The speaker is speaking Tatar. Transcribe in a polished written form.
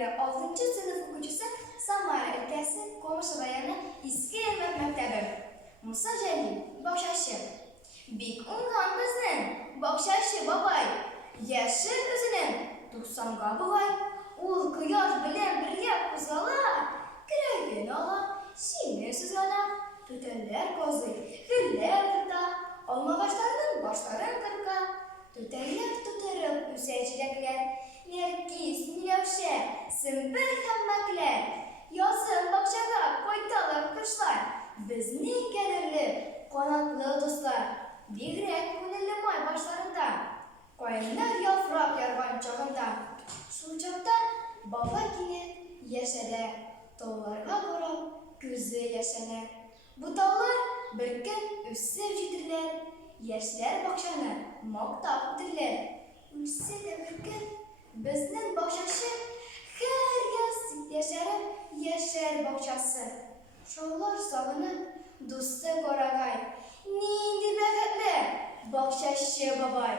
6 sınıf okuyucusu Samara ülkesi Komşu rayonu İskilirmek Mektebi. Musa Celil, Bakşaşı. Bik ungan bizning Bakşaşı babay. Yaşı özünün 90'ga bulay. Ul quyosh bilan birga qo'zg'alar. Kiragin ola, shini suzana. Tutunlar ko'zi, gullar turta. Olma ağaçlarının başların kırka. Tutanlar tutarıp üseyçilekler. Nergis, Milavşe, Sümbül hemmakler. Yazın bakşaga koytalar kışlar. Bizning gelirli, qanotli dostlar. Bigrek ko'ngilli may başlarında. Qo'yinlar yafroq yargan chog'inda. Shu chog'da baba kiyib yashalar. Tog'larga qarab ko'zi yashanar. Bu tog'lar bir kun o'sib yetirlar. Yoshlar bakshani maqtab o'tirlar. O'ssa-da bir kun bizning Bakşaşı har yaz yasharib yashar bakchasi. Sho'lar sog'inib do'sti qorag'ay. Nindi baxtli Bakşaşı babay.